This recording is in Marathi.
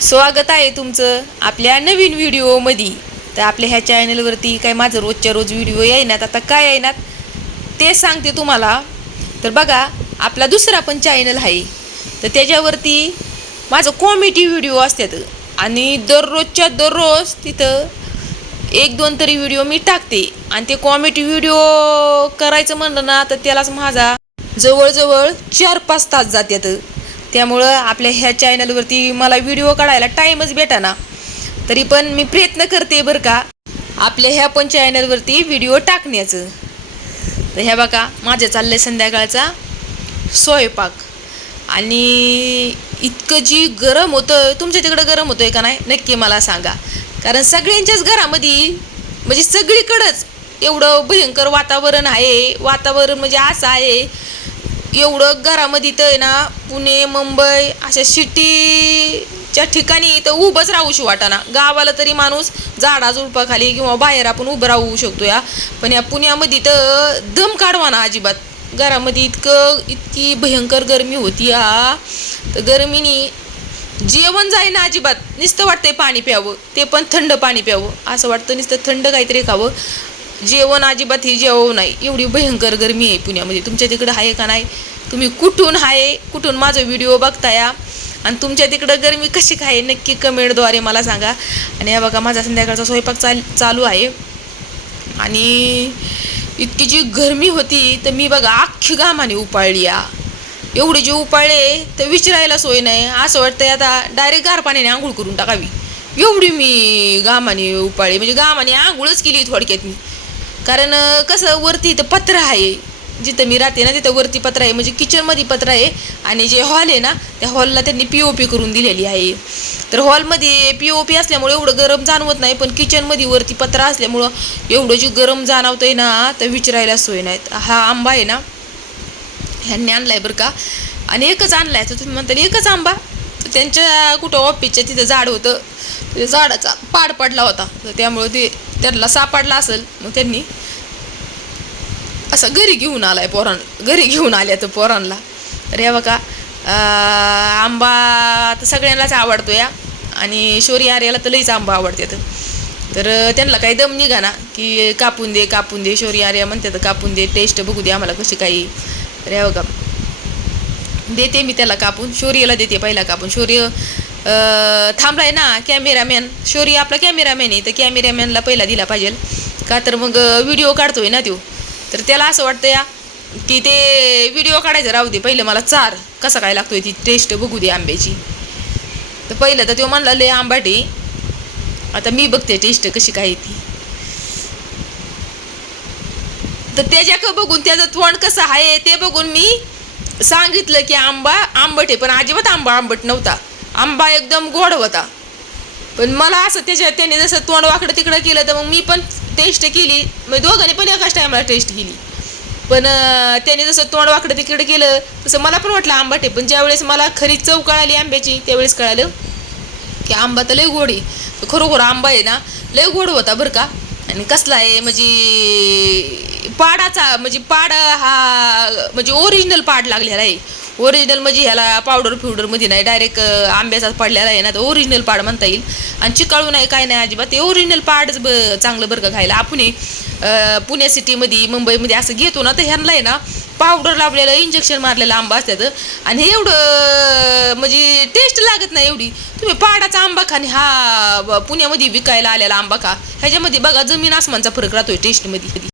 स्वागत आहे तुमचं आपल्या नवीन व्हिडिओमध्ये। तर आपल्या ह्या चॅनलवरती काय माझं रोजच्या रोज व्हिडिओ येईनात, आता काय येईनात ते सांगते तुम्हाला। तर बघा, आपला दुसरा पण चॅनल आहे, तर त्याच्यावरती माझं कॉमेडी व्हिडिओ असतात आणि दररोजच्या दररोज तिथं एक दोन तरी व्हिडिओ मी टाकते। आणि ते कॉमेडी व्हिडिओ करायचं म्हणलं ना तर त्यालाच माझा जवळजवळ 4-5 तास जातात। त्यामुळं आपल्या ह्या चॅनलवरती मला व्हिडिओ काढायला टाईमच भेटेना, तरी पण मी प्रयत्न करते बरं का आपल्या ह्या पण चॅनलवरती व्हिडिओ टाकण्याचं। तर ह्या बघा, माझं चाललंय संध्याकाळचा स्वयंपाक। आणि इतकं जी गरम होतं, तुमच्या तिकडं गरम होतंय का नाही नक्की मला सांगा, कारण सगळ्यांच्याच घरामध्ये म्हणजे सगळीकडंच एवढं भयंकर वातावरण आहे। वातावरण म्हणजे असं आहे, एवढं घरामध्ये तर आहे ना, पुणे मुंबई अशा सिटीच्या ठिकाणी तर उभंच राहूशी वाटाना। गावाला तरी माणूस झाडा झुडपाखाली किंवा बाहेर आपण उभं राहू शकतो या, पण या पुण्यामध्ये तर दम काढवाना अजिबात। घरामध्ये इतकी भयंकर गरमी होती या, तर गरमीने जेवण जाईना अजिबात। नुसतं वाटतंय पाणी प्यावं, ते पण थंड पाणी प्यावं असं वाटतं, नुसतं थंड काहीतरी खावं। जेवण अजिबात हे जेवण नाही, एवढी भयंकर गरमी आहे पुण्यामध्ये। तुमच्या तिकडं आहे का नाही, तुम्ही कुठून आहे, कुठून माझा व्हिडिओ बघताया आणि तुमच्या तिकडं गरमी कशी काय नक्की कमेंटद्वारे मला सांगा। आणि हा बघा, माझा संध्याकाळचा स्वयंपाक चालू आहे। आणि इतकी जी गरमी होती तर मी बघा अख्खी घामाने उपाळली या, एवढी जी उपाळले तर विचारायला सोय नाही। असं वाटतंय आता डायरेक्ट गार पाण्याने आंघोळ करून टाकावी, एवढी मी घामाने उपाळली, म्हणजे घामाने आंघोळच केली थोडक्यात मी। कारण कसं, वरती इथं पत्रा आहे, जिथं मी राहते ना तिथं वरती पत्रा आहे, म्हणजे किचनमध्ये पत्रा आहे। आणि जे हॉल आहे ना, त्या हॉलला त्यांनी POP करून दिलेली आहे। तर हॉलमध्ये POP असल्यामुळे एवढं गरम जाणवत नाही, पण किचनमध्ये वरती पत्रा असल्यामुळं एवढं जे गरम जाणवतंय ना तर विचारायला सोय नाहीत। हा आंबा आहे ना, ह्यांनी आणलाय बरं का, आणि एकच आणलाय। तर तुम्ही म्हणता एकच आंबा, तर त्यांच्या कुठं ऑफिसच्या तिथं झाड होतं, ते झाडाचा पाड पडला होता, तर त्यामुळे ते त्यांना सापडला असेल, मग त्यांनी असं घरी घेऊन आलाय घरी घेऊन आल्या तर पोरांना। तर हे बघा, आंबा तर सगळ्यांनाच आवडतो या, आणि शौर्य आर्याला तर लईच आंबा आवडतात। तर त्यांना काही दम निघा ना की कापून दे, शौर्य आर्या म्हणते तर कापून दे, टेस्ट बघू दे आम्हाला कशी काही। तर हे बघा, देते मी त्याला कापून, शौर्यला देते पहिला कापून। शौर्य थांबलाय ना, कॅमेरामॅन शौर्य आपला कॅमेरामॅन आहे, तर कॅमेरामॅनला पहिला दिला पाहिजे का, तर मग व्हिडिओ काढतोय ना तो। तर त्याला असं वाटतं या की ते व्हिडिओ काढायचं राहू दे, पहिलं मला चार कसा काय लागतोय ती टेस्ट बघू दे आंब्याची। तर पहिलं तर तो म्हणला लय आंबाट आहे, आता मी बघते टेस्ट कशी काय ती। तर त्याच्याकडं बघून त्याचं तोंड कसं आहे ते बघून मी सांगितलं की आंबा आंबट आहे, पण अजिबात आंबा आंबट नव्हता, आंबा एकदम गोड होता। पण मला असं त्याने जसं तोंड वाकडं तिकडं केलं, तर मग मी पण टेस्ट केली, मग दोघांनी पण एकाच टायमाला टेस्ट केली। पण त्याने जसं तोंड वाकडं तिकडं केलं तसं मला पण वाटलं आंबट आहे, पण ज्यावेळेस मला खरी चव कळाली आंब्याची त्यावेळेस कळालं की आंबा तर लय गोड आहे। तर खरोखर आंबा आहे ना लय गोड होता बरं का। आणि कसला आहे म्हणजे पाडाचा, म्हणजे पाड हा म्हणजे ओरिजिनल पाड लागलेला आहे। ओरिजिनल म्हणजे ह्याला पावडरमध्ये नाही, डायरेक्ट आंब्याचाच पाडलेला आहे ना, तर ओरिजिनल पाड म्हणता येईल। आणि चिकाळू नाही काय नाही अजिबात, ते ओरिजिनल पाडच चांगलं बरं का खायला। आपण पुणे सिटीमध्ये मुंबईमध्ये असं घेतो ना, तर ह्यांना आहे ना पावडर लावलेलं इंजेक्शन मारलेलं आंबा असतात, आणि हे एवढं म्हणजे टेस्ट लागत नाही एवढी। तुम्ही पाडाचा आंबा खा आणि हा पुण्यामध्ये विकायला आलेला आंबा खा, ह्याच्यामध्ये बघा जमीन आसमानचा फरक राहतोय टेस्टमध्ये।